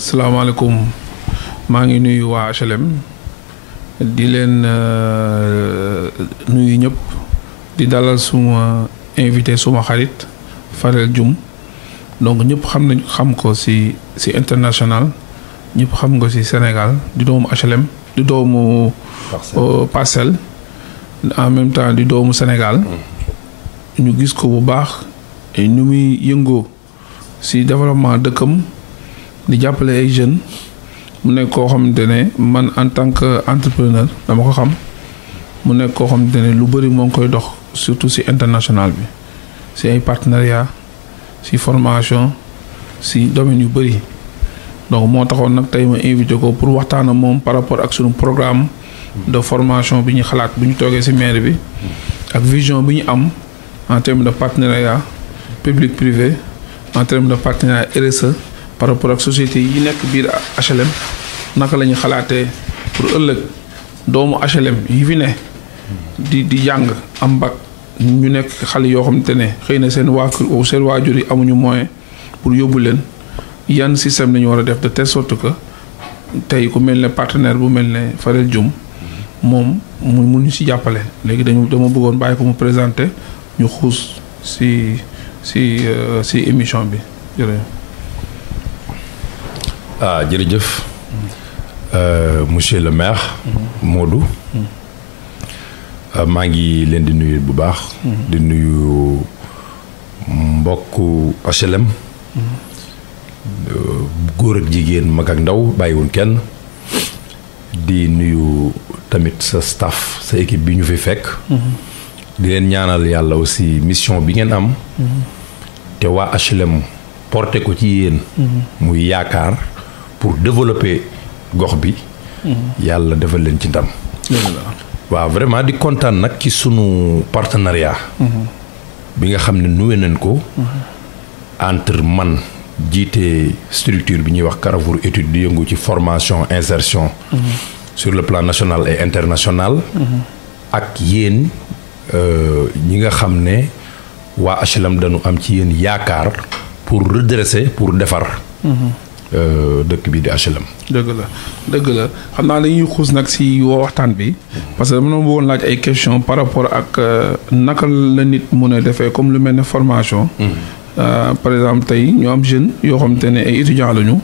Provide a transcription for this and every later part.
salaamaaleykum maa ngi nuyu waa HLM di leen nuyu ñëpp di dalal suma invité suma xarit Fadel Dioum donc ñëpp xam ko ci international ñëpp xam nga ci Sénégal di doomu HLM di doomu Parcelles en même temps di doomu Sénégal ñu gis ko bu baax ñu muy yëngoo ci développement dëkkam di jàppale ay jeunes mu nekk koo xamante ne man en tant que entrepreneur dama ko xam mu nekk koo xamante ne lu bëri moo ngi koy dox surtout ci international bi ci ay partenariat ci formation ci domaine yu bëri donc moo taxoon nag tey ma invité ko pour waxtaan ak moom par rapport ak sunu programme de formation bi ñu xalaat bu ñu toogee ci maire bi ak vision bi ñu am en termes de partenariat public privé en termes de partenariat RSE par rapport ak société yi nekk biir HLM naka la ñu xalaatee pour ëllëg doomu HLM yi fi ne di jàng am bac ñu nekk xale yoo xamante ne xëy na seen waajur yi amuñu moyen pour yóbbu leen yan système la ñu war a def de telle sorte que tey ku mel ne partenaire bu mel ne Fadel Dioum moom mu mun ñu ci jàppale léegi dama bëggoon bàyyi ko mu présenter ñu xuus ci émission bi jërëjëf. jërëjëf monsieur le maire Modou maa ngi leen di nuyu bu baax di nuyu mbokku HLM góor ak jigéen mag ak ndaw bàyyiwul kenn di nuyu tamit sa staff sa équipe bi ñu fi fekk di leen ñaanal yàlla aussi mission bi ngeen am te waa HLM porté ko ci yéen muy yaakaar pour développer gox bi yàlla defal leen ci ndam waaw vraiment di kontaan nag ci sunu partenariat bi nga xam ne nuwe nañ ko entre man jiite structure bi ñuy wax Carrefour étude di yëngu ci formation insertion sur le plan national et international ak yéen ñi nga xam ne waa HLM dañu am ci yéen yaakaar pour redresser pour defar dëkk bi di HLM. dëgg la xam naa dañuy xuus nag ci waxtaan bi parce que dama bëggoon laaj ay question par rapport ak naka la nit mën a defee comme lu mel ne formation. par exemple tey ñoo am jeunes yoo xamante ne ay étudiants lañu.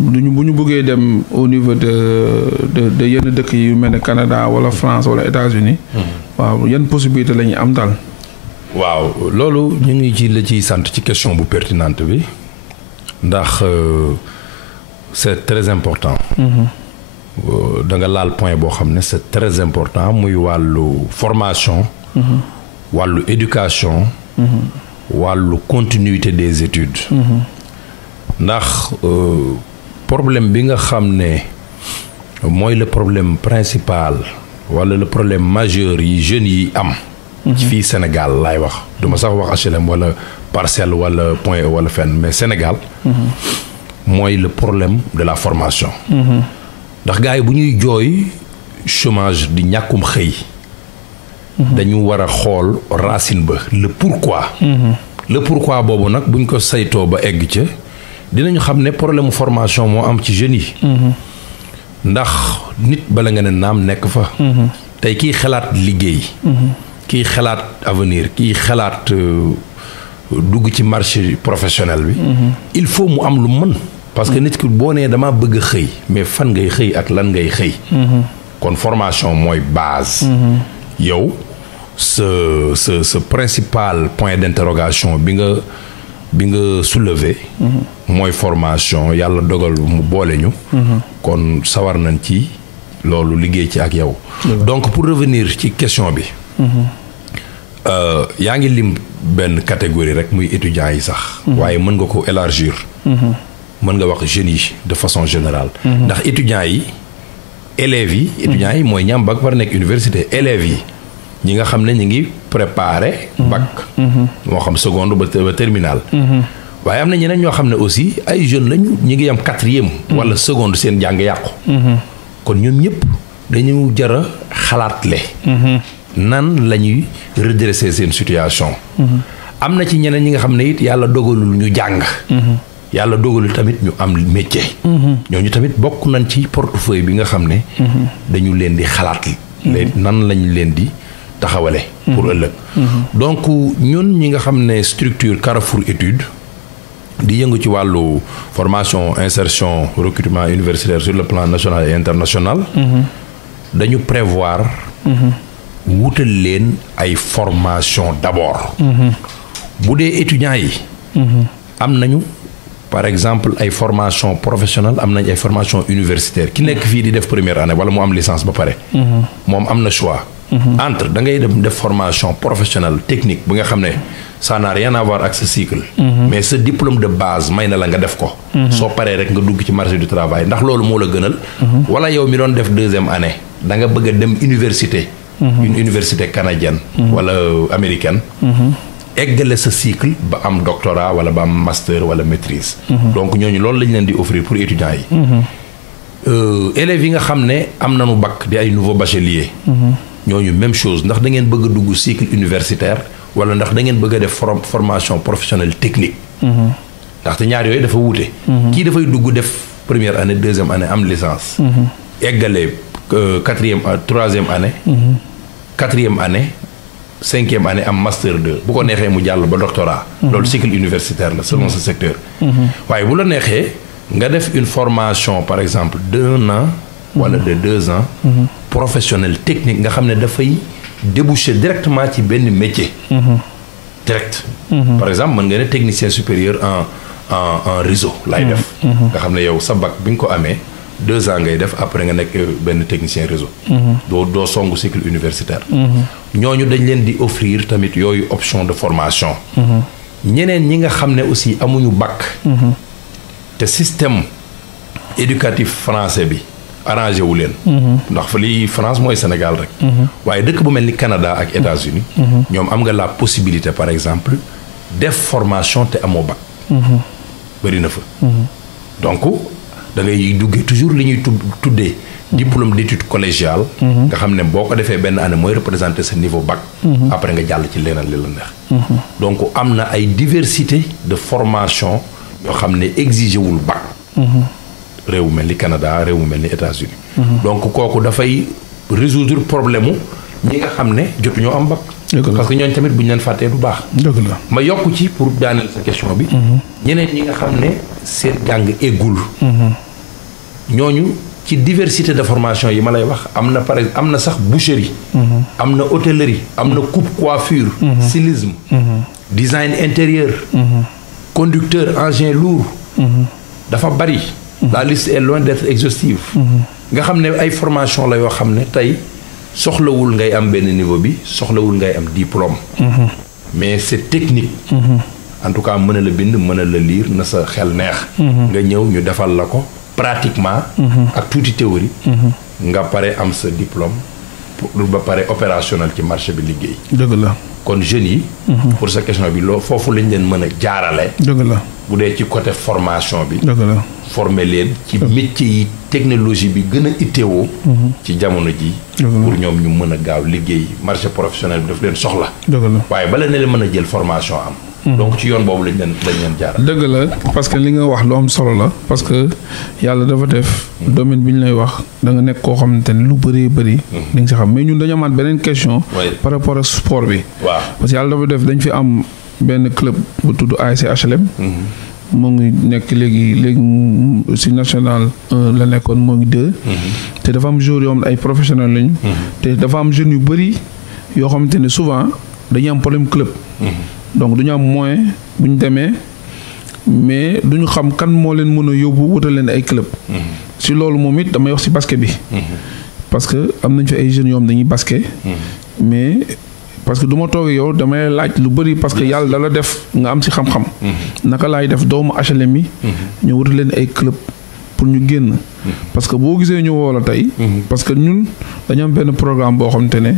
bu ñu bëggee dem au niveau de yenn dëkk yu mel ne Canada wala France wala États-Unis waaw yan possibilité la ñuy am daal. waaw loolu ñu ngi ci la ciy sant ci question bu pertinente bi ndax c'est très important. da nga laal point boo xam ne c'est très important muy wàllu formation. wàllu éducation. wàllu continuité des études. ndax problème bi nga xam ne mooy le problème principal wala le problème majeur yi jeunes yi am. ci fii Sénégal laay wax duma sax wax HLM wala Parcelles wala Point E wala fenn mais Sénégal. mooy le problème de la formation. ndax gars yi bu ñuy jooy chômage di ñàkkum xëy. dañu war a xool racine ba le pourquoi. le pourquoi boobu nag buñ ko saytoo ba egg ca dinañu xam ne problème formation moo am ci jeunes yi. ndax nit bala nga ne naam nekk fa. tey kiy xalaat liggéey. kiy xalaat avenir kiy xalaat dugg ci marché professionnel bi. il faut mu am lu mën. parce que nit ki boo nee dama bëgg xëy mais fan ngay xëy ak lan ngay xëy. kon formation mooy base. yow ce principal point d'interrogation bi nga soulever. mooy formation yàlla dogal mu boole ñu. kon sawar nañ ci loolu liggéey ci ak yow. donc pour revenir ci question bi. yaa ngi lim benn catégorie rek muy étudiants yi sax. waaye mën nga ko élargir. mën nga wax jeunes yi de façon générale. ndax étudiants yi élèves yi. étudiants yi mooy ñam bac war nekk université élèves yi ñi nga xam ne ñu ngi préparer bac. moo xam seconde ba terminale. waaye am na ñeneen ñoo xam ne aussi ay jeunes lañu ñu ngi am 4e. wala seconde seen jàng yàqu. kon ñoom ñëpp dañu jara xalaatle. nan la ñuy redresser seen situation. am na ci ñeneen ñi nga xam ne it yàlla dogalul ñu jàng. yàlla dogalul tamit ñu am métier. ñooñu tamit bokk nañ ci portefeuille bi nga xam ne. dañu leen di xalaat. nan lañu leen di taxawale. pour ëllëg. donc ñun ñi nga xam ne structure Carrefour Études di yëngu ci wàllu formation insertion recrutement universitaire sur le plan national et international. dañu prévoir. wutal leen ay formation d'abord. bu dee étudiants yi. am nañu par exemple ay formation professionnelle am nañ ay formation universitaire ki nekk fii di def première année wala mu am licence ba pare. moom am na choix. entre da ngay dem def formation professionnelle technique bi nga xam ne ça n'a rien à voir ak sa cycle. mais sa diplôme de base may na la nga def ko. soo paree rek nga dugg ci marché du travail ndax loolu moo la gënal. wala yow mi doon def deuxième année da nga bëgg a dem université. une université canadienne. wala américaine. eggale sa cycle ba am doctorat wala ba am master wala maîtrise. donc ñooñu loolu lañ leen di offrir pour étudiants yi. élèves yi nga xam ne am nañu bac di ay nouveaux bacheliers. ñooñu même chose ndax da ngeen bëgg a dugg cycle universitaire wala ndax da ngeen bëgg a def formation professionnelle technique. ndaxte ñaar yooyu dafa wuute. kii dafay dugg def première année deuxième année am licence. eggale troisième année. quatrième année. cinquième année am master 2 bu ko neexee mu jàll ba doctorat. loolu cycle universitaire la selon ce secteur. waaye bu la neexee nga def une formation par exemple d'1 an. wala de 2 ans. professionnel technique nga xam ne dafay déboucher directement ci benn métier. direct. par exemple mën nga ne technicien supérieur en réseau lay def. nga xam ne yow sa bac bi nga ko amee 2 ans ngay def après nga nekk benn technicien réseau. doo songu cycle universitaire. ñooñu dañ leen di offrir tamit yooyu option de formation. ñeneen ñi nga xam ne aussi amuñu bac. te système éducatif français bi arrangé wu leen. ndax fa lii France mooy Sénégal rek. waaye dëkk bu mel ni Canada ak États-Unis ñoom am nga la possibilité par exemple def formation te amoo bac. bëri na fa. donc da ngay duggee toujours li ñuy tuddee diplôme d'études collégiales. nga xam ne boo ko defee benn année mooy représenter sa niveau bac. après nga jàll ci leneen li la neex. donc am na ay diversité de formation yoo xam ne exigé wul bac. réew mel ni Canada réew mel ni États-Unis donc kooku dafay résoudre problème mu ñi nga xam ne jotuñoo am bac. parce que ñooñu tamit bu ñu leen fàttee du baax. dëgg la ma yokk ci pour daaneel sa question bi. ñeneen ñi nga xam ne seen jàng eggul. ñooñu ci diversité de formation yi ma lay wax am na par exemple am na sax boucherie. am na hôtellerie am na coupe coiffure. stylisme. design intérieur. conducteur engin lourd. dafa bari. la liste est loin d'être exhaustive. nga xam ne ay formation la yoo xam ne tey soxlawul ngay am benn niveau bi soxlawul ngay am diplôme. mais c'est technique. en tout cas mën a la bind mën a la lire na sa xel neex. nga ñëw ñu defal la ko pratiquement. ak tuuti théorie. nga pare am sa diplôme pour ba pare opérationnel ci marché bi liggéey. dëgg la kon jeunes yi. pour sa question bi loo foofu lañ leen mën a jaarale. dëgg la bu dee ci côté formation bi. dëgg la former leen ci métier yi technologie bi gën a itteewoo. ci jamono ji. pour ñoom ñu mën a gaaw liggéey marché professionnel bi daf leen soxla. dëgg la waaye bala ne leen mën a jël formation am. donc ci yoon boobu lañ leen jaaral. dëgg la parce que li nga wax lu am solo la parce que yàlla dafa def domaine bi ñu lay wax da nga nekk koo xamante ne lu bëree bëri. di nga si xam mais ñun dañu amaat beneen question. par rapport ak sport bi. waaw parce que yàlla dafa def dañ fi am benn club bu tudd ASC HLM. moo ngi nekk léegi si national 1 la nekkoon moo ngi 2. te dafa am joueurs yoo xam ne ay professionnels lañu. te dafa am jeunes yu bëri yoo xamante ne souvent dañuy am problème club. donc du ñu am moyen bu ñu demee mais du ñu xam kan moo leen mën a yóbbu wutal leen ay club. si loolu moom it damay wax si basket bi. parce que am nañ fi ay jeunes yoo xam dañuy basket. mais parce que du ma toogee yow damay laaj lu bëri parce que yàlla dala def nga am si xam-xam. naka laay def doomu HLM yi. ñu wutal leen ay club pour ñu génn. parce que boo gisee ñu woo la tey. parce que ñun dañu am benn programme boo xamante ne.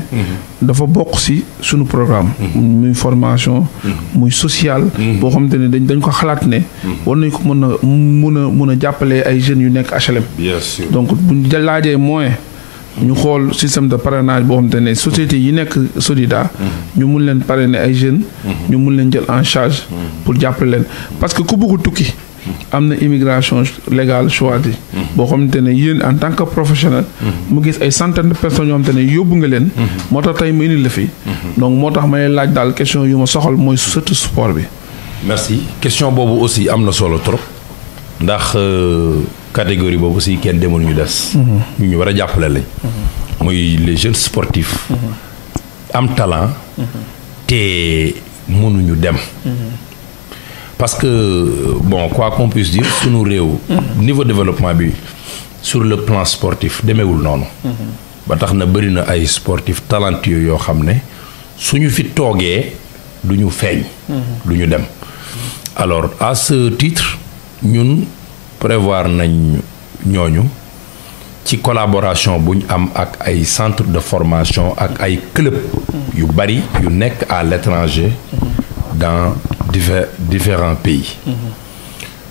dafa bokk ci suñu programme. muy formation. muy social. boo xamante ne dañ ko xalaat ne. war nañ ko mën a jàppale ay jeunes yu nekk HLM. bien sûr donc buñ laajee moyen. ñu xool système de parrainage boo xamante ne société yi nekk Sodida. ñu mun leen parrainer ay jeunes. ñu mun leen jël en charge. pour jàppale leen parce que ku bëgg tukki. am na immigration légale choisie boo xamante ne yéen en tant que professionnel mu gis ay centaines de personnes yoo xamante ne yóbbu nga leen moo tax tey ma indi la fi donc moo tax may laaj daal question yu ma soxal mooy surtout sport bi. merci question boobu aussi am na solo trop ndax catégorie boobu aussi kenn demul ñu des ñu war a jàppale lañ muy les jeunes sportifs am talent te mënuñu dem parce que bon quoi qu'on puisse dire sunu réew niveau développement bi sur le plan sportif demeewul noonu ba tax na bëri na ay sportifs talentueux yoo xam ne suñu fi toogee du ñu feeñ du ñu dem alors à ce titre ñun prévoir nañ ñooñu ci collaboration bu ñu am ak ay centre de formation ak ay club yu bari yu nekk à l'étranger dans différents pays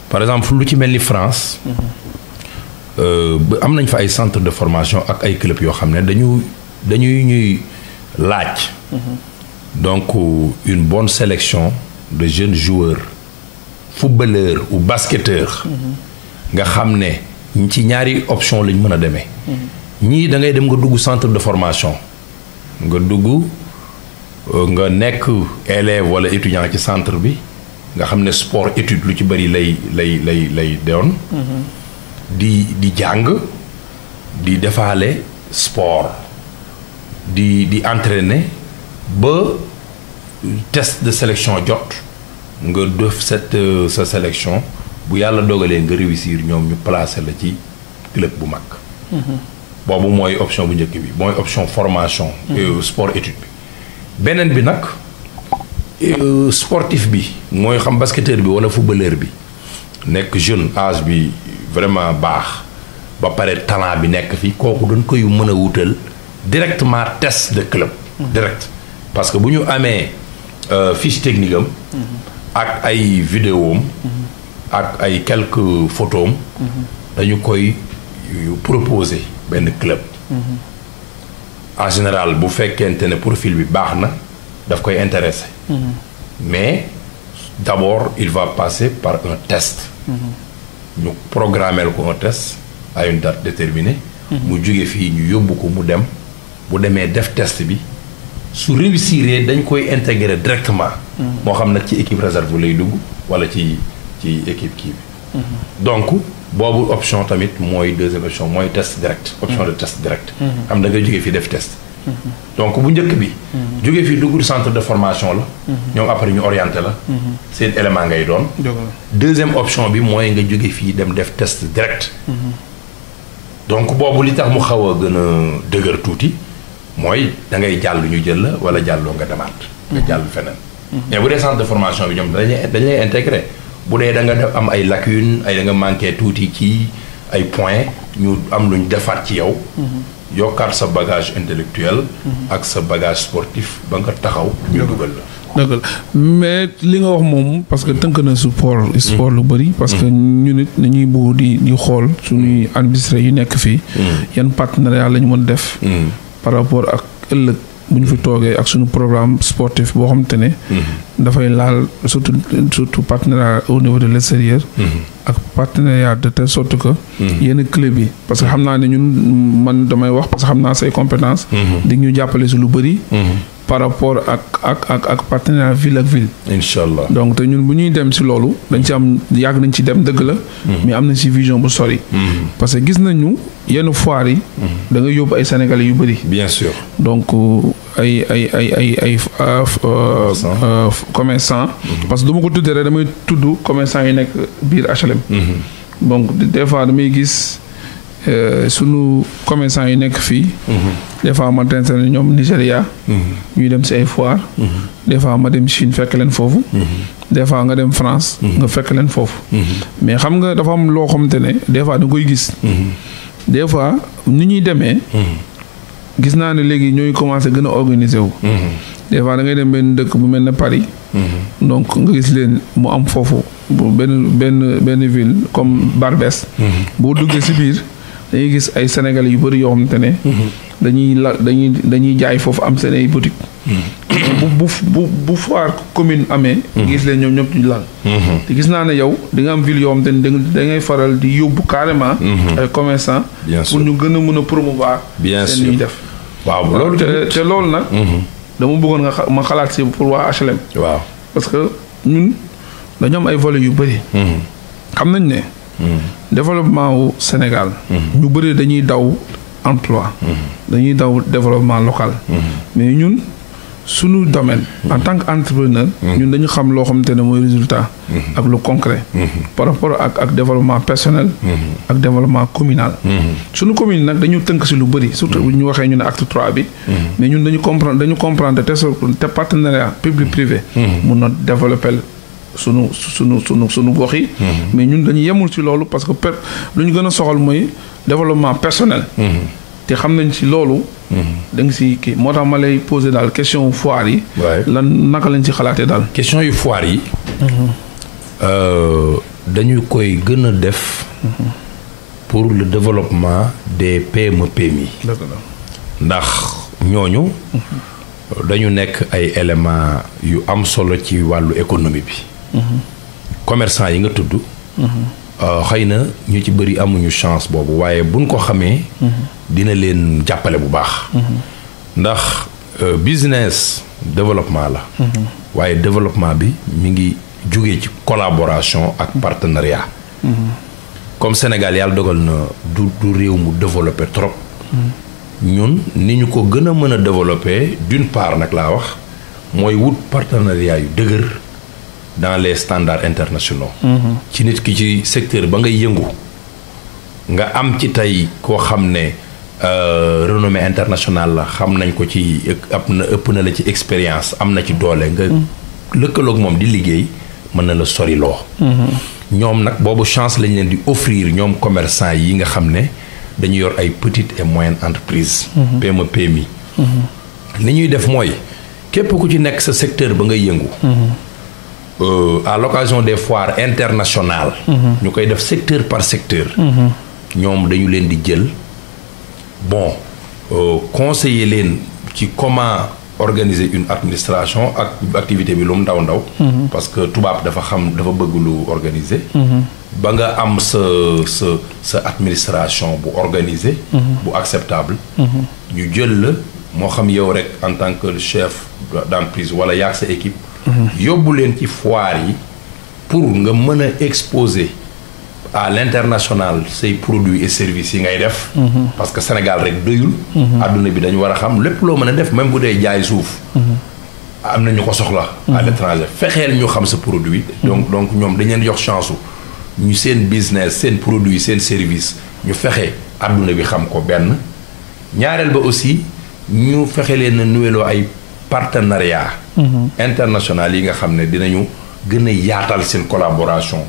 par exemple lu ci mel ni France am nañ fa ay centre de formation ak ay club yoo xam ne dañuy ñuy laaj donc une bonne sélection de jeunes joueurs footballeurs ou basketteurs nga xam ne ci ñaari option lañ mën a demee ñii da ngay dem nga dugg centre de formation nga dugg nga nekk élève wala étudiant ci centre bi nga xam ne sport étude lu ci bëri lay doon di jàng di defaale sport di entraîner ba test de sélection jot nga def sa sélection bu yàlla dogalee nga réussir ñoom ñu placer la ci club bu mag boobu mooy option bu njëkk bi mooy option formation sport étude bi beneen bi nag sportif bi mooy xam basketteur bi wala footballeur bi nekk jeune âge bi vraiment baax ba pare talent bi nekk fi kooku dañ koy mën a wutal directement test de club direct parce que bu ñu amee fiche technique am ak ay vidéo am ak ay quelques photos am dañu koy proposer benn club en général bu fekkente ne profil bi baax na daf koy intéresser mais d'abord il va passer par un test ñu programmer ko un test à une date déterminée mu jóge fii ñu yóbbu ko mu dem bu demee def test bi su réussir dañ koy intégrer directement moo xam nag ci équipe réserve lay dugg wala ci équipe kii bi donc boobu option tamit mooy deuxième option mooy test direct option de test direct am da nga jóge fii def test donc bu njëkk bi jóge fii dugg centre de formation la ñoom après ñu orienté la seen élément ngay doon deuxième option bi mooy nga jóge fii dem def test direct donc boobu li tax mu xaw a gën a dëgër tuuti mooy da ngay jàll ñu jël la wala jàlloo nga demaat nga jàll feneen mais bu dee centre de formation bi ñoom dañ lay intégré bu dee da nga def am ay lacunes ay da nga manqué tuuti ci ay points ñu am luñ defaat ci yow yokkaat sa bagage intellectuel ak sa bagage sportif ba nga taxaw ñu dugal la dëgg la mais li nga wax moom parce que tënk na sport lu bëri parce que ñu nit nañuy bëgg di xool suñuy administré yu nekk fii yan partenariat la ñu mën def par rapport ak ëllëg bu ñu fi toogee ak suñu programme sportif boo xamante ne dafay laal surtout partenariat au niveau de l'extérieur ak partenariat de telle sorte que yenn club yi parce que xam naa ne ñun man damay wax parce que xam naa say compétence di ñu jàppale si lu bëri par rapport ak partenariat ville ak ville inchallah donc te ñun bu ñuy dem si loolu dañ ci am yàgg nañ ci dem dëgg la mais am nañ si vision bu sori parce que gis nañu yenn foire yi da nga yóbbu ay sénégalais yu bëri bien sûr donc ay commerçant parce que du ma ko tuddee rek damay tudd commerçant yi nekk biir HLM donc des fois damay gis sunu commerçant yi nekk fii des fois ma tense ñoom Nigéria ñuy dem si ay foire des fois ma dem Chine fekk leen foofu des fois nga dem France nga fekk leen foofu mais xam nga dafa am loo xamante ne des fois da nga koy gis des fois ni ñuy demee gis naa ne léegi ñooy commencé gën a organiser wu des fois da ngay dem benn dëkk bu mel ne Paris donc nga gis leen mu am foofu benn ville comme Barbès boo duggee si biir dañuy gis ay Sénégalais yu bëri yoo xamante ne dañuy jaay foofu am seen ay boutique bu foire commune amee gis leen ñoom ñëpp ñu lal te gis naa ne yow di nga am ville yoo xam te da ngay faral di yóbbu carrément ay commerçants pour ñu gën a mën a promouvoir seen ñuy def waaw loolu te loolu nag dama bëggoon ma xalaat si pour waa HLM waaw parce que ñun dañoo am ay volets yu bëri xam nañ ne développement wu Sénégal ñu bëri dañuy daw emploi dañuy daw développement local mais ñun suñu domaine en tant que entrepreneur ñun dañu xam loo xamante ne mooy résultat ak lu concret par rapport ak développement personnel ak développement communal suñu commune nag dañu tënk si lu bëri surtout bu ñu waxee ñu ne acte 3 bi mais ñun dañu comprendre te partenariat public privé mun na développer sunu gox yi mais ñun dañu yemul ci loolu parce que lu ñu gën a soxal mooy développement personnel te xam nañ ci loolu da nga si kii moo tax ma lay poser daal question foire yi lan naka lañ ci xalaatee daal question yu foire yi dañu koy gën a def pour le développement des PME PMI ndax ñooñu dañu nekk ay éléments yu am solo ci wàllu économie bi commerçant yi nga tudd xëy na ñu ci bëri amuñu chance boobu waaye buñ ko xamee dina leen jàppale bu baax ndax business développement la waaye développement bi mi ngi jógee ci collaboration ak partenariat comme Sénégal yàlla dogal na du réew mu développé trop ñun ni ñu ko gën a mën a développé d'une part nag laa wax mooy wut partenariat yu dëgër dans les standards internationaux ci nit ki ci secteur ba ngay yëngu nga am ci tey koo xam ne renommée internationale la xam nañ ko ci ëpp na la ci expérience am na ci doole nga lëkkaloog moom di liggéey mën na la soriloo ñoom nag boobu chance lañ leen di offrir ñoom commerçant yi nga xam ne dañu yor ay petites et moyennes entreprises PME PMI li ñuy def mooy képp ku ci nekk sa secteur ba ngay yëngu à l'occasion des foires internationales ñu koy def secteur par secteur ñoom dañu leen di jël bon conseiller leen ci comment organiser une administration ak activité bi lu mu ndaw ndaw parce que tubaab dafa bëgg lu organiser ba nga am sa administration bu organisé bu acceptable ñu jël la moo xam yow rek en tant que chef d'entreprise wala yaag sa équipe yóbbu leen ci foire yi pour nga mën a exposer à l'international say produits et services yi ngay def parce que Sénégal rek doyul adduna bi dañu war a xam lépp loo mën a def même bu dee jaay suuf am na ñu ko soxla à l'étranger fexeel ñu xam sa produit donc ñoom dañ leen jox chance ñu seen business seen produit seen service ñu fexe adduna bi xam ko benn ñaareel ba aussi ñu fexe leen a nuweloo ay partenariat international yi nga xam ne dinañu gën a yaatal seen collaboration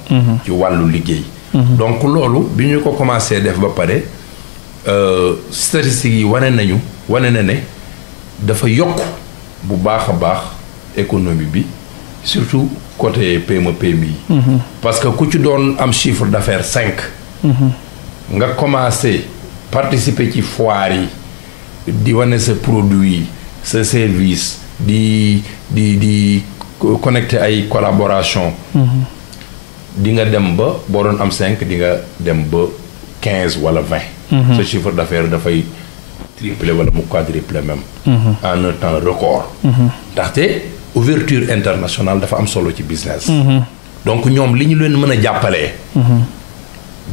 ci wàllu liggéey donc loolu bi ñu ko commencé def ba pare statistiques yi wane na ne dafa yokk bu baax a baax économie bi surtout côté PME PMI yi parce que ku ci doon am chiffre d'affaires 5 nga commencé participer ci foire yi di wane sa produit sa service di connecté ay collaboration di nga dem ba boo doon am 5 di nga dem ba 15 wala 20 sa chiffre d'affaires dafay tripler wala mu quadrupler même en un temps record ndaxte ouverture internationale dafa am solo ci business donc ñoom li ñu leen mën a jàppalee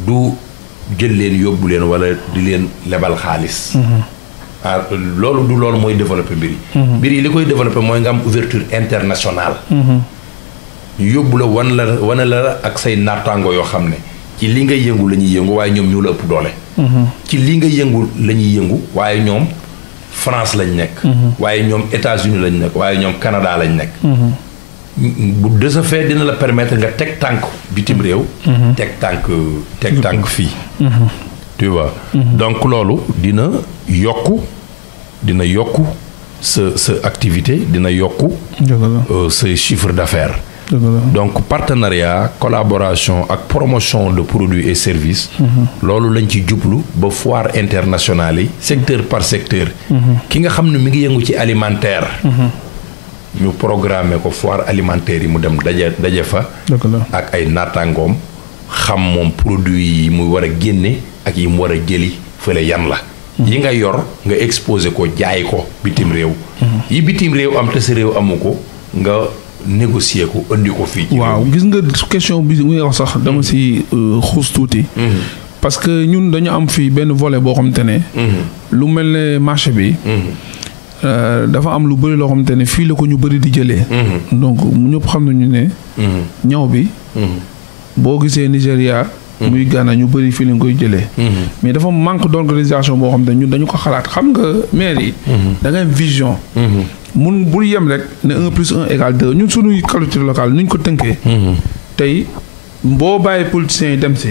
du jël leen yóbbu leen wala di leen lebal xaalis loolu mooy développer mbir yi li koy développer mooy nga am ouverture internationale ñu yóbbu la wane la ak say naataango yoo xam ne ci li nga yëngu la ñuy yëngu waaye ñoom ñoo la ëpp doole ci li nga yëngu la ñuy yëngu waaye ñoom France lañ nekk waaye ñoom États-Unis lañ nekk waaye ñoom Canada lañ nekk bu de ce fait dina la permettre nga teg tànk bitim réew teg tànk fii tu vois donc loolu dina yokku sa activité dina yokku sa chiffre d'affaires donc partenariat collaboration ak promotion de produits et services loolu lañ ci jublu ba foire internationale yi secteur par secteur ki nga xam ne mi ngi yëngu ci alimentaire ñu programmer ko foire alimentaire yi mu dem daje fa ak ay naataangoom xam moom produit yi muy war a génne ak yi mu war a jëli fële yan la yi nga yor nga exposé ko jaay ko bitim réew yi bitim réew am te sa réew amu ko nga négocier ko andi ko fii ci waaw gis nga question bi muy wax sax dama si xuus tuuti parce que ñun dañu am fii benn volet boo xamante ne lu mel ne marché bi dafa am lu bëri loo xamante ne fii la ko ñu bëri di jëlee donc ñëpp xam nañu ne ñaw bi boo gisee Nigéria muy Ghana ñu bëri fii lañ koy jëlee mais dafa manque d'organisation boo xam ne ñun dañu ko xalaat xam nga maire yi da ngay am vision mun bul yem rek ne 1+1 = 2 ñun suñuy collectivité locale nuñ ko tënkee tey boo bàyyi politiciens yi dem si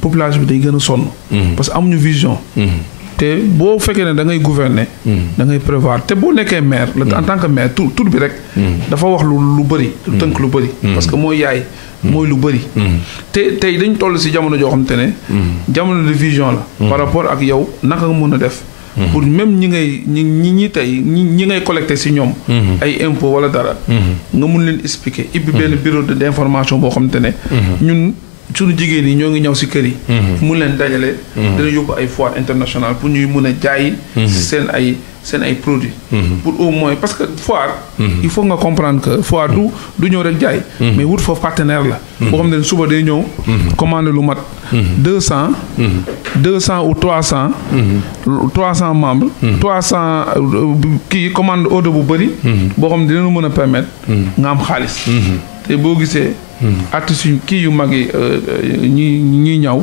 population bi day gën a sonn parce que amuñu vision te boo fekkee ne da ngay gouverner da ngay prévoir te boo nekkee maire en tant que maire tur bi rek dafa wax lu bëri lu tënk lu bëri parce que mooy yaay mooy lu bëri te tey dañ toll si jamono joo xam te ne jamono de vision la par rapport ak yow naka nga mën a def pour même ñi tey ñi ngay collecté si ñoom ay impôt wala dara nga mun leen expliquer ibbi benn bureau d'information boo xam te ne ñun suñu jigéen yi ñoo ngi ñëw si kër yi mun leen dajale dina yóbbu ay foire internationale pour ñuy mun a jaay seen ay produits pour au moins parce que foire il faut nga comprendre que foire du ñëw rek jaay mais wut foofu partenaire la boo xam ne suba day ñëw commandé lu mat 200 ou 300 membres 300 kii commande ordre bu bëri boo xam ne dina mën a permettre nga am xaalis te boo gisee artistes yu kii yu mag yi ñi ñaw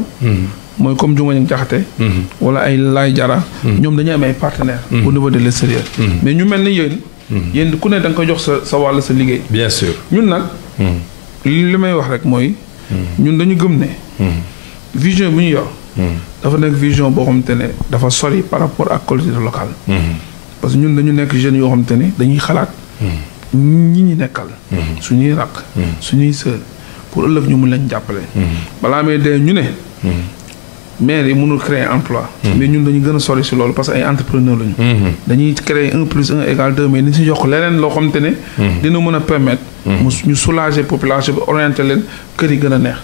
mooy comme Junga Jaxate wala ay Laay Jara ñoom dañuy am ay partenaires au niveau de l'extérieur mais ñu mel ni yéen ku ne da nga koy jox sa wàll sa liggéey bien sûr ñun nag li may wax rek mooy ñun dañu gëm ne vision bu ñu yor dafa nekk vision boo xamante ne dafa sori par rapport ak collectivité locale parce que ñun dañu nekk jeunes yoo xamante ne dañuy xalaat ñi ñi nekkal suñuy rakk suñuy sœur pour ëllëg ñu mun leen jàppale balaa may dee ñu ne maire yi mënul créer emploi mais ñun dañu gën a sori si loolu parce que ay entrepreneur lañu dañuy créer 1+1 = 2 mais ni si yokk leneen loo xamante ne dina mën a permettre ñu soulager population bi orienter leen kër yi gën a neex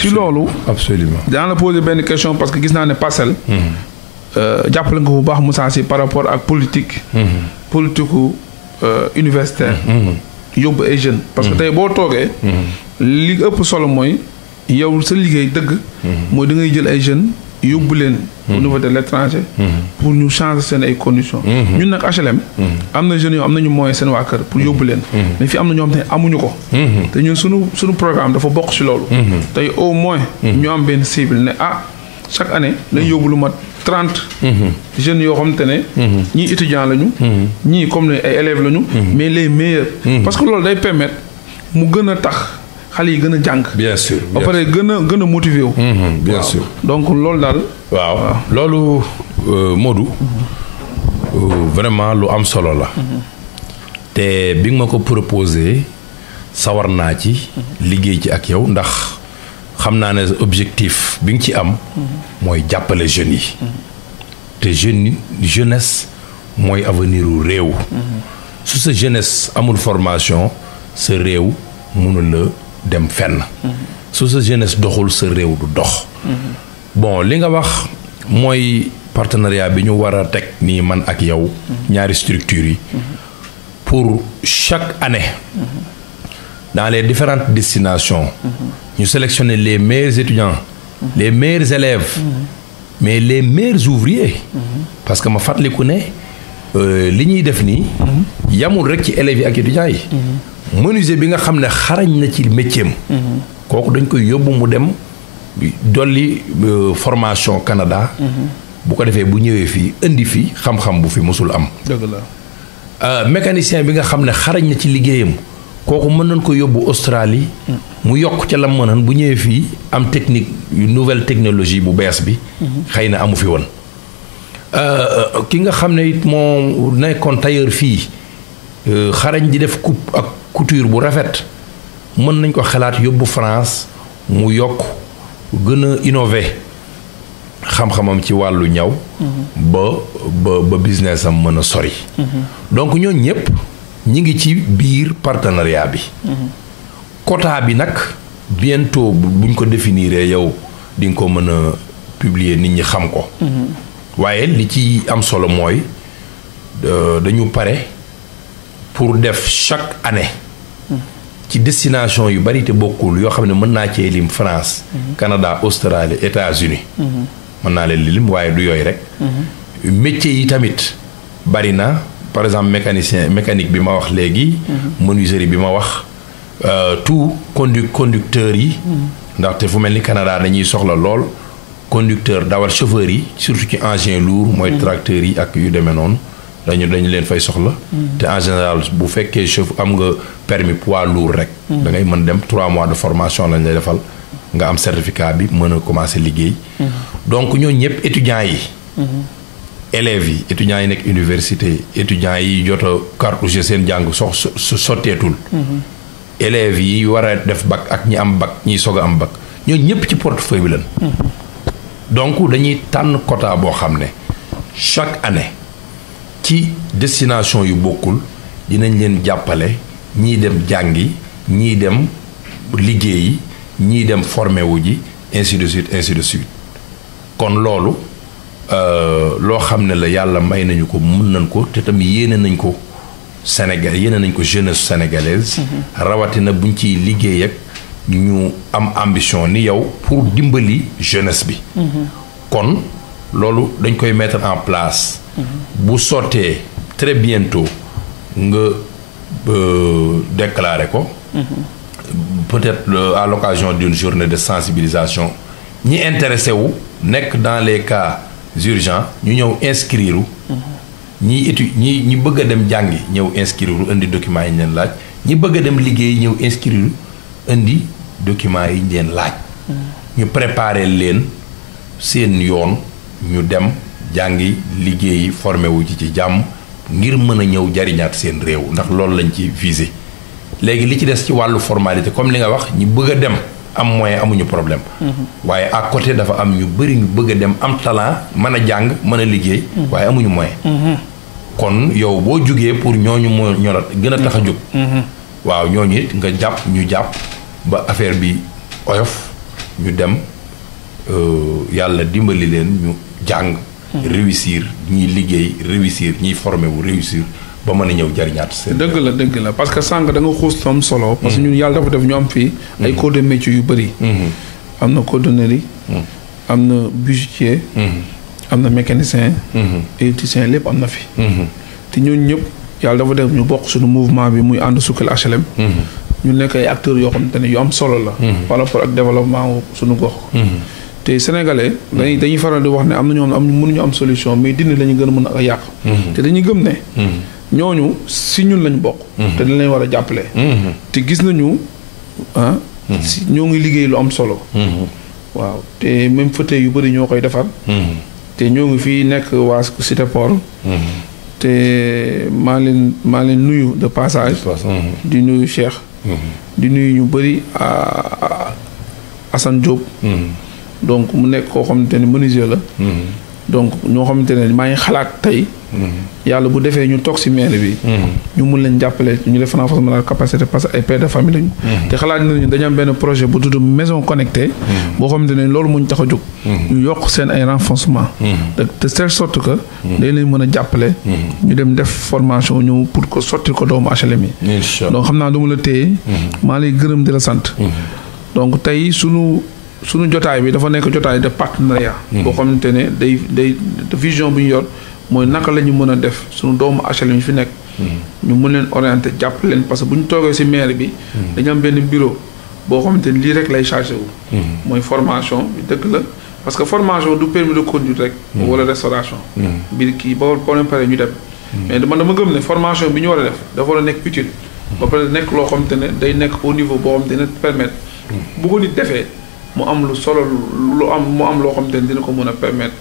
si loolu absolument daan la poser benn question parce que gis naa ne Parcelles jàppale nga bu baax Moussa Sy par rapport ak politique universitaire yóbbu ay jeunes parce que tey boo toogee li ëpp solo mooy yow sa liggéey dëgg mooy da ngay jël ay jeunes yóbbu leen au niveau de l'étranger pour ñu changer seen ay conditions ñun nag HLM am na jeunes yoo am nañu moyen seen waa kër pour yóbbu leen mais fi am na ñoo xam ne amuñu ko te ñun suñu programme dafa bokk ci loolu tey au moins ñu am benn cible ne chaque année dañ yóbbu lu mat 30 jeunes yoo xamante ne ñii étudiants lañu ñii comme ne ay élèves lañu mais les meilleurs parce que loolu day permettre mu gën a tax xale yi gën a jàng bien sûr ba pare gën a motivé wu bien sûr donc loolu daal waaw loolu Modou vraiment lu am solo la te bi nga ma ko proposé sawar naa ci liggéey ci ak yow ndax xam naa ne objectif bi nga ci am mooy jàppale jeunes yi te jeunesse mooy avenir u réew su sa jeunesse amul formation sa réew mënul la dem fenn su sa jeunesse doxul sa réew du dox bon li nga wax mooy partenariat bi ñu war a teg nii man ak yow ñaari structures yi pour chaque année dans les différentes destinations ñu sélectionner les meilleurs étudiants les meilleurs élèves mais les meilleurs ouvriers parce que ma fàttaliku ne li ñuy def nii yamul rek ci élèves yi ak étudiants yi menuisier bi nga xam ne xarañ na ci métier am kooku dañ koy yóbbu mu dem dolli formation Canada bu ko defee bu ñëwee fii indi fi xam-xam bu fi mosul am dëgg la mécanicien bi nga xam ne xarañ na ci liggéeyam kooku mën nañ ko yóbbu Australie mu yokk ca la mënan bu ñëwee fii am technique yu nouvelle technologie bu bees bi xëy na amu fi woon ki nga xam ne it moo nekkoon tailleur fii xarañ di def coupe ak couture bu rafet mën nañ ko xalaat yóbbu France mu yokk gën a innover xam-xamam ci wàllu ñaw ba business am mën a sori donc ñooñu ñëpp ñi ngi ci biir partenariat bi quota bi nag bientôt buñ ko définiree yow di nga ko mën a publier nit ñi xam ko waaye li ci am solo mooy dañu pare pour def chaque année ci destination yu bari te bokkul yoo xam ne mën naa cee lim France Canada Australie États-Unis mën naa leen lim waaye du yooyu rek métier yi tamit bari na par exemple mécanique bi ma wax léegi menuiserie bi ma wax tout conducteur yi ndaxte fu mel ni Canada dañuy soxla lool conducteur dawal chauffeur yi surtout ci engin lourd mooy tracteurs yi ak yu demee noonu dañu leen fay soxla te en général bu fekkee chauffeur am nga permis poids lourd rek da ngay mën dem 3 mois de formation lañ lay defal nga am certificat bi mën a commencer liggéey donc ñooñu ñëpp étudiants yi élèves yi étudiants yi nekk université étudiants yi jot a cartouché seen jàng sotteetul élèves yi war a def bac ak ñi am bac ñiy soog a am bac ñooñu ñëpp ci portefeuille bi lañ donc dañuy tànn quota boo xam ne chaque année ci destination yu bokkul dinañ leen jàppale ñii dem jàngi ñii dem liggéeyi ñii dem formé wu ji ainsi de suite kon loolu loo xam ne la yàlla may nañu ko mën nañ ko te tamit yéene nañ ko Sénégal yéene nañ ko jeunesse sénégalaise rawatina buñ ciy liggéey ak ñu am ambition ni yow pour dimbali jeunesse bi kon loolu dañ koy mettre en place bu sottee très bientôt nga déclarer ko peut-être à l'occasion d'une journée de sensibilisation ñi intéressé wu nekk dans les cas urgents ñu ñëw inscrire ñi bëgg a dem jàngi ñëw inscrire indi documents yi ñu leen laaj ñi bëgg a dem liggéey ñëw inscrire indi documents yi ñu leen laaj ñu préparer leen seen yoon ñu dem jàngi liggéeyi formé wu ci jàmm ngir mën a ñëw jariñaat seen réew ndax loolu lañ ci visé léegi li ci des ci wàllu formalité comme li nga wax ñi bëgg a dem am moyen amuñu problème waaye à côté dafa am ñu bëri ñu bëgg a dem am talent mën a jàng mën a liggéey waaye amuñu moyen kon yow boo jugee pour ñooñu moo ñorat gën a tax a jóg waaw ñooñu it nga jàpp ba affaire bi oyof ñu dem yàlla dimbali leen ñu jàng réussir ñiy liggéey réussir ñiy formé wu réussir ba mën a ñëw jariñaat seen dëgg la parce que sànq da nga xuus tam solo parce que ñun yàlla dafa def ñu am fii ay corps de métier yu bëri am na cordonnerie am na bijoutier am na mécanicien électricien lépp am na fi te ñooñu ñëpp yàlla dafa def ñu bokk suñu mouvement bi muy ànd sukkal HLM ñu nekk ay acteurs yoo xamante ne yu am solo la par rapport ak développement suñu gox te sénégalais dañuy faral di wax ne am na ñoo xam ne mënuñu am solution mais dindi la ñu gën a mën a yàq te dañuy gëm ne ñooñu si ñun lañ bokk te dañ leen war a jàppale te gis nañu si ñoo ngi liggéey lu am solo waaw te même fauteuil yu bëri ñoo koy defar te ñoo ngi fii nekk waa Cité Port te maa leen nuyu de passage di nuyu Cheikh di nuyu ñu bëri Assane Diop donc mu nekk koo xamante ne menuisier la donc ñoo xamante ne maa ngi xalaat tey yàlla bu defee ñu toog si maire bi ñu mun leen jàppale ñu def renforcement de capacité parce que ay pères de famille lañu te xalaat nañu dañu am benn projet bu tudd maison connectée boo xamante ne loolu muñ tax a jóg ñu yokk seen ay renforcement de telle sorte que dañ leen mën a jàppale ñu dem def formation ñëw pour que sotti ko doomu HLM yi donc xam naa duma la téye maa lay gërëm di la sant donc tey suñu jotaay bi dafa nekk jotaay de partenariat boo xamante ne day vision bu ñu yor mooy naka la ñu mën a def suñu doomu HLM yi fi nekk ñu mën leen orienter jàpp leen parce que bu ñu toogee ci maire bi dañu am benn bureau boo xamante ne lii rek lay chargé wu mooy formation bi dëgg la parce que formation du permis de conduire rek wala restauration bi kii boo pare ñu dem mais man dama gëm ne formation bi ñu war a def dafa war a nekk utile ba pare nekk loo xamante ne day nekk au niveau boo xamante ne permettre bu ko nit defee mu am lu solo mu am loo xamante ne dina ko mën a permettre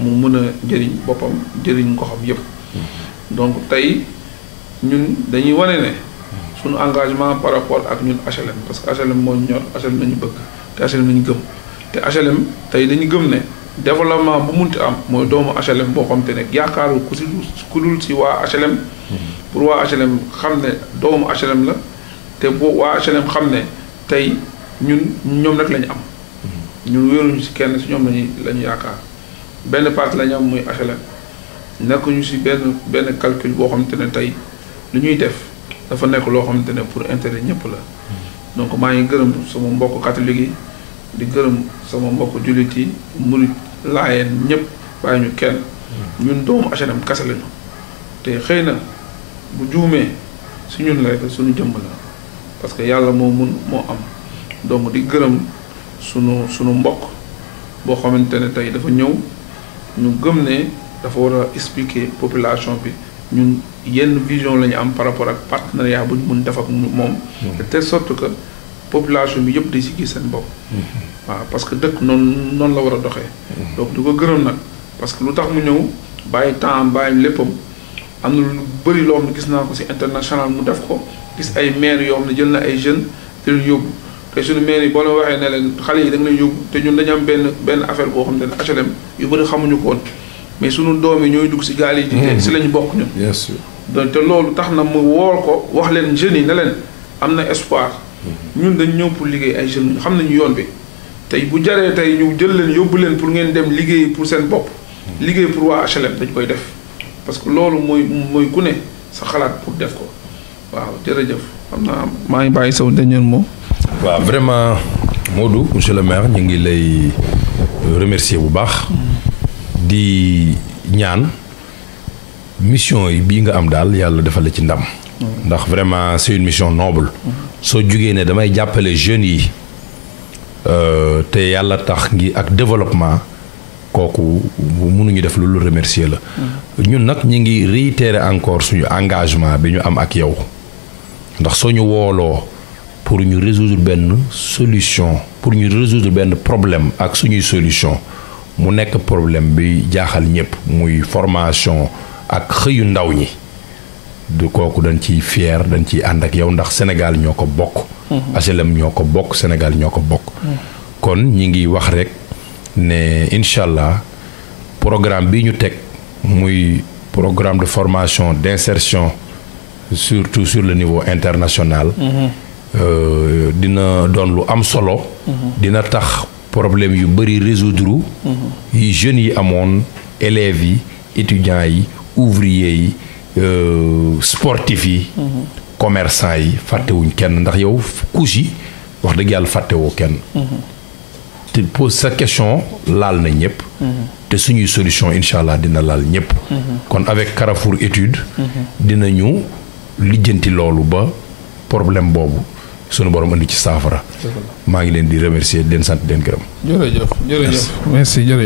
mu mën a jëriñ boppam jëriñ ko xam yëpp donc tey ñun dañuy wane ne suñu engagement par rapport ak ñun HLM parce que HLM moo ñor HLM lañu bëgg te HLM lañu gëm te HLM tey dañu gëm ne développement bu munti am mooy doomu HLM boo xam te ne yaakaaru ku dul si waa HLM pour waa HLM xam ne doomu HLM la te boo waa HLM xam ne tey ñoom rek la ñu am ñun wéeruñu si kenn si ñoom la ñu yaakaar benn parti la ñu am muy HLM nekkuñu si benn calcul boo xam te ne tey lu ñuy def dafa nekk loo xamante ne pour intérêt ñëpp la donc maa ngi gërëm sama mbokk catholique yi di gërëm sama mbokk jullit yi murit laayeen ñëpp bàyyi ñu kenn ñun doomu HLM kase lañu te xëy na bu juumee si ñun la rek suñu jëmm la parce que yàlla moo mun moo am donc di gërëm sunu mbokk boo xamante ne tey dafa ñëw ñu gëm ne dafa war a expliquer population bi ñun yenn vision la ñu am par rapport ak partenariat bu ñu mun def ak moom de telle sorte que population bi yëpp di si gis seen bopp waaw parce que dëkk noonu la war a doxee donc di ko gërëm nag parce que lu tax mu ñëw bàyyi temps bàyyi léppam am na lu bëri loo xam ne gis naa ko si international mu def ko gis ay maire yoo xam ne jël na ay jeunes te leen yóbbu te suñu maire yi boo leen waxee ne leen xale yi da nga leen yóbbu te ñun dañu am benn affaire boo xam ne HLM yu bëri xamuñu ko woon mais suñu doom yi ñooy dugg si gaal yi di si la ñu bokk ñun bien sûr donc te loolu tax na mu wool ko wax leen jeunes yi ne leen am na espoir ñun dañ ñëw pour liggéey ay jeunes xam nañu yoon bi tey bu jaree tey ñu jël leen yóbbu leen pour ngeen dem liggéey pour seen bopp liggéey pour waa HLM dañ koy def parce que loolu mooy ku ne sa xalaat pour def ko waaw jërëjëf xam naa maa ngi bàyyi saw dernier mot. waaw vraiment Modou monsieur le maire ñu ngi lay remercier bu baax di ñaan mission yi bii nga am daal yàlla defal la ci ndam ndax vraiment c'est une mission noble soo jugee ne damay jàppale jeunes yi te yàlla tax ngi ak développement kooku mënuñu def lu remercier la ñun nag ñi ngi réitérer encore suñu engagement bi ñu am ak yow ndax soo ñu wooloo pour ñu résoudre benn solution pour ñu résoudre benn problème ak suñuy solution mu nekk problème bi jaaxal ñëpp muy formation ak xëyu ndaw ñi du kooku dañ ciy fier dañ ciy ànd ak yow ndax Sénégal ñoo ko bokk HLM ñoo ko bokk Sénégal ñoo ko bokk kon ñi ngi wax rek ne incha allah programme bi ñu teg muy programme de formation d'insertion surtout sur le niveau international dina doon lu am solo dina tax problème yu bëri résoudre yi jeunes yi amoon élèves yi étudiants yi ouvriers yi sportifs yi commerçants yi fàttewuñ kenn ndax yow couche yi wax dëgg yàlla fàttewoo kenn te pose sa question laal na ñëpp te suñuy solution incha allah dina laal ñëpp kon avec Carrefour Études dinañu lijjanti loolu ba problème boobu sunu borom andi ci saafara maa ngi leen di remercier di leen sant di leen gërëm jërëjëf merci jërëjëf